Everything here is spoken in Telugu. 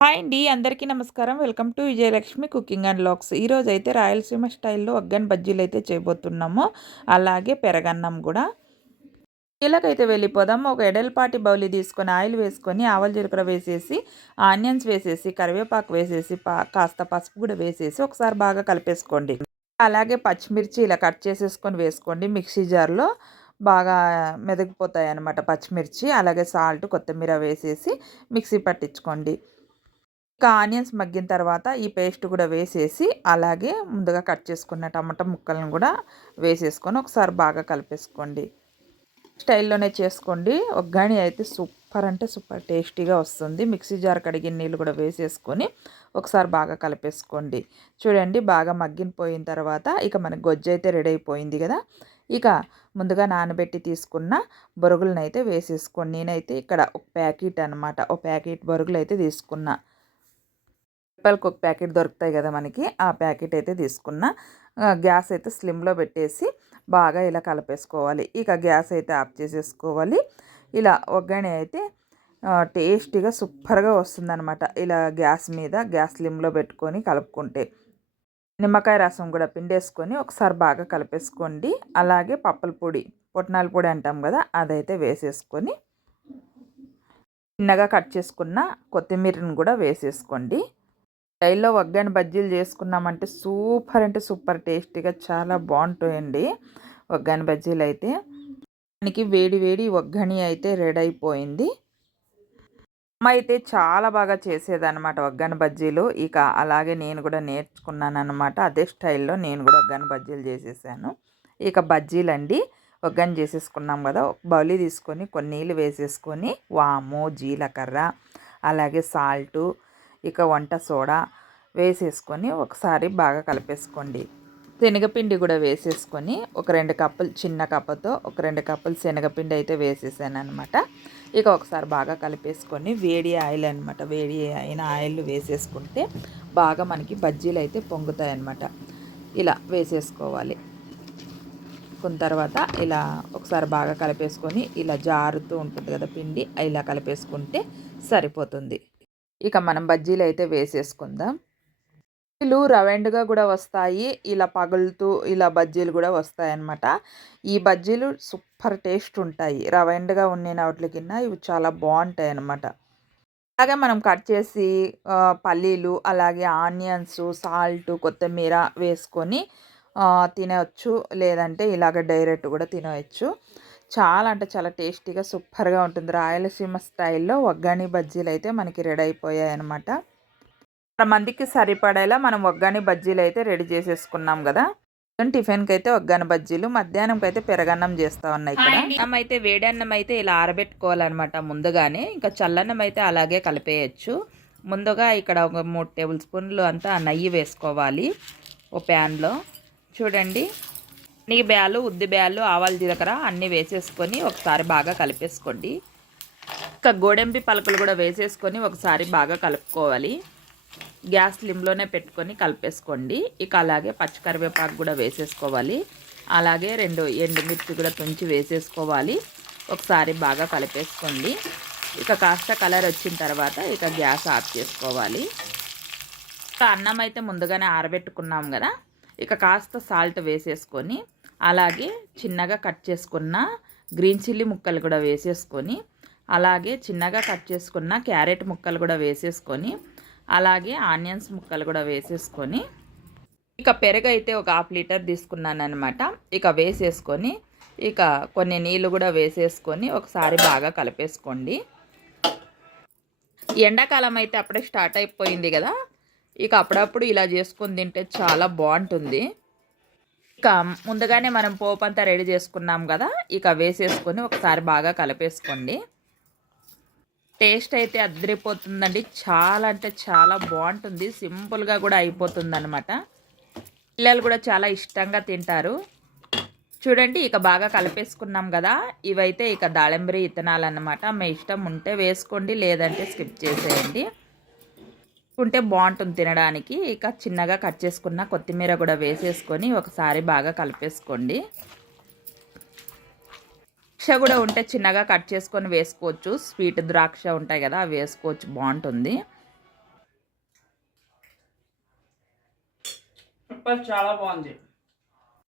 హాయ్ అండి. అందరికీ నమస్కారం. Welcome to Vijayalakshmi cooking and vlogs. ఈరోజైతే రాయలసీమ స్టైల్‌లో ఒగ్గని బజ్జీలైతే చేయబోతున్నాము. అలాగే పెరగన్నం గూడా. వీళ్ళకైతే వెళ్ళిపోదాం. ఒక ఎడల్పాటి బౌలి తీసుకొని ఆయిల్ వేసుకొని, ఆవాలు జీలకర్ర వేసేసి, ఆనియన్స్ వేసేసి, కరివేపాకు వేసేసి, కాస్త పసుపు కూడా వేసేసి ఒకసారి బాగా కలిపేసుకోండి. అలాగే పచ్చిమిర్చి ఇలా కట్ చేసేసుకొని వేసుకోండి. మిక్సీ జార్‌లో బాగా మెదిగిపోతాయన్నమాట పచ్చిమిర్చి. అలాగే సాల్ట్, కొత్తిమీర వేసేసి మిక్సీ పట్టించుకోండి. ఇంకా ఆనియన్స్ మగ్గిన తర్వాత ఈ పేస్ట్ కూడా వేసేసి, అలాగే ముందుగా కట్ చేసుకున్న టమాటా ముక్కలను కూడా వేసేసుకొని ఒకసారి బాగా కలిపేసుకోండి. స్టైల్లోనే చేసుకోండి. ఒగ్గాని అయితే సూపర్ అంటే సూపర్ టేస్టీగా వస్తుంది. మిక్సీ జార్ కడిగిన నీళ్ళు కూడా వేసేసుకొని ఒకసారి బాగా కలిపేసుకోండి. చూడండి బాగా మగ్గిపోయిన తర్వాత ఇక మన గొజ్జు అయితే రెడీ అయిపోయింది కదా. ఇక ముందుగా నానబెట్టి తీసుకున్న బొరుగులను అయితే వేసేసుకోండి. నేనైతే ఇక్కడ ఒక ప్యాకెట్ అనమాట, ఒక ప్యాకెట్ బొరుగులు అయితే తీసుకున్నా. రూపాయలకి ఒక ప్యాకెట్ దొరుకుతాయి కదా మనకి, ఆ ప్యాకెట్ అయితే తీసుకున్నా. గ్యాస్ అయితే స్లిమ్లో పెట్టేసి బాగా ఇలా కలిపేసుకోవాలి. ఇక గ్యాస్ అయితే ఆఫ్ చేసేసుకోవాలి. ఇలా ఒగ్గని అయితే టేస్టీగా సూపర్గా వస్తుందన్నమాట. ఇలా గ్యాస్ స్లిమ్లో పెట్టుకొని కలుపుకుంటే. నిమ్మకాయ రసం కూడా పిండేసుకొని ఒకసారి బాగా కలిపేసుకోండి. అలాగే పప్పుల పొడి, పుట్నాల పొడి అంటాం కదా, అదైతే వేసేసుకొని చిన్నగా కట్ చేసుకున్న కొత్తిమీరను కూడా వేసేసుకోండి. స్టైల్లో ఒగ్గని బజ్జీలు చేసుకున్నామంటే సూపర్ అంటే సూపర్ టేస్టీగా చాలా బాగుంటాయండి ఒగ్గని బజ్జీలు అయితే. దానికి వేడి వేడి ఒగ్గని అయితే రెడీ అయిపోయింది. అమ్మ అయితే చాలా బాగా చేసేదన్నమాట ఒగ్గని బజ్జీలు. ఇక అలాగే నేను కూడా నేర్చుకున్నాను అనమాట. అదే స్టైల్లో నేను కూడా ఒగ్గని బజ్జీలు చేసేసాను. ఇక బజ్జీలండి ఒగ్గని చేసేసుకున్నాం కదా. ఒక బౌలి తీసుకొని కొన్ని నీళ్ళు వేసేసుకొని వాము, జీలకర్ర, అలాగే సాల్టు, ఇక వంట సోడా వేసేసుకొని ఒకసారి బాగా కలిపేసుకోండి. శనగపిండి కూడా వేసేసుకొని ఒక 2 కప్పులు, చిన్న కప్పుతో ఒక 2 కప్పులు శనగపిండి అయితే వేసేసాను అనమాట. ఇక ఒకసారి బాగా కలిపేసుకొని వేడి ఆయిల్ అనమాట, వేడి అయిన ఆయిల్ వేసేసుకుంటే బాగా మనకి బజ్జీలు అయితే పొంగుతాయి అన్నమాట. ఇలా వేసేసుకోవాలి. కొన్ని తర్వాత ఇలా ఒకసారి బాగా కలిపేసుకొని ఇలా జారుతూ ఉంటుంది కదా పిండి, ఇలా కలిపేసుకుంటే సరిపోతుంది. ఇక మనం బజ్జీలు అయితే వేసేసుకుందాం. బజ్జీలు రౌండ్‌గా కూడా వస్తాయి. ఇలా పగులుతూ ఇలా బజ్జీలు కూడా వస్తాయన్నమాట. ఈ బజ్జీలు సూపర్ టేస్ట్ ఉంటాయి. రౌండ్‌గా ఉండిన వాటి కింద ఇవి చాలా బాగుంటాయన్నమాట. అలాగే మనం కట్ చేసి పల్లీలు, అలాగే ఆనియన్స్, సాల్ట్, కొత్తిమీర వేసుకొని తినవచ్చు. లేదంటే ఇలాగ డైరెక్ట్ కూడా తినవచ్చు. చాలా అంటే చాలా టేస్టీగా సూపర్గా ఉంటుంది. రాయలసీమ స్టైల్లో ఒగ్గాని బజ్జీలు అయితే మనకి రెడీ అయిపోయాయన్నమాట. మందికి సరిపడేలా మనం ఒగ్గాని బజ్జీలు అయితే రెడీ చేసేసుకున్నాం కదా. టిఫిన్కి అయితే ఒగ్గాని బజ్జీలు, మధ్యాహ్నంకి అయితే పెరగన్నం చేస్తా ఉన్నాయి ఇక్కడ. అన్నం అయితే వేడి అన్నం అయితే ఇలా ఆరబెట్టుకోవాలన్నమాట ముందుగానే. ఇంకా చల్లన్నం అయితే అలాగే కలిపేయచ్చు. ముందుగా ఇక్కడ ఒక 3 టేబుల్ స్పూన్లు అంతా నెయ్యి వేసుకోవాలి ఓ ప్యాన్లో. చూడండి బ్యాలు, ఉద్ది బ్యాలు, ఆవాలు, జీలకర్ర అన్నీ వేసేసుకొని ఒకసారి బాగా కలిపేసుకోండి. ఇంకా గోడెంపి పలుకులు కూడా వేసేసుకొని ఒకసారి బాగా కలుపుకోవాలి. గ్యాస్ స్లిమ్లోనే పెట్టుకొని కలిపేసుకోండి. ఇక అలాగే పచ్చికరివేపాకు కూడా వేసేసుకోవాలి. అలాగే 2 ఎండుమిర్చి కూడా తుంచి వేసేసుకోవాలి. ఒకసారి బాగా కలిపేసుకోండి. ఇక కాస్త కలర్ వచ్చిన తర్వాత ఇక గ్యాస్ ఆఫ్ చేసుకోవాలి. ఇక అన్నం అయితే ముందుగానే ఆరబెట్టుకున్నాం కదా. ఇక కాస్త సాల్ట్ వేసేసుకొని, అలాగే చిన్నగా కట్ చేసుకున్న గ్రీన్ చిల్లీ ముక్కలు కూడా వేసేసుకొని, అలాగే చిన్నగా కట్ చేసుకున్న క్యారెట్ ముక్కలు కూడా వేసేసుకొని, అలాగే ఆనియన్స్ ముక్కలు కూడా వేసేసుకొని, ఇక పెరుగు అయితే ఒక 1/2 లీటర్ తీసుకున్నాను అనమాట. ఇక వేసేసుకొని, ఇక కొన్ని నీళ్ళు కూడా వేసేసుకొని ఒకసారి బాగా కలిపేసుకోండి. ఎండాకాలం అయితే అప్పుడే స్టార్ట్ అయిపోయింది కదా. ఇక అప్పుడప్పుడు ఇలా చేసుకొని తింటే చాలా బాగుంటుంది. ఇక ముందుగానే మనం పోపు అంతా రెడీ చేసుకున్నాం కదా. ఇక వేసేసుకొని ఒకసారి బాగా కలిపేసుకోండి. టేస్ట్ అయితే అదిరిపోతుందండి. చాలా అంటే చాలా బాగుంటుంది. సింపుల్గా కూడా అయిపోతుందన్నమాట. పిల్లలు కూడా చాలా ఇష్టంగా తింటారు. చూడండి ఇక బాగా కలిపేసుకున్నాం కదా. ఇవైతే ఇక దాళింబరి విత్తనాలన్నమాట. మీ ఇష్టం ఉంటే వేసుకోండి, లేదంటే స్కిప్ చేసేయండి. ఉంటే బాగుంటుంది తినడానికి. ఇక చిన్నగా కట్ చేసుకున్న కొత్తిమీర కూడా వేసేసుకొని ఒకసారి బాగా కలిపేసుకోండి. ద్రాక్ష కూడా ఉంటే చిన్నగా కట్ చేసుకొని వేసుకోవచ్చు. స్వీట్ ద్రాక్ష ఉంటాయి కదా, అవి వేసుకోవచ్చు, బాగుంటుంది. సూపర్, చాలా బాగుంది.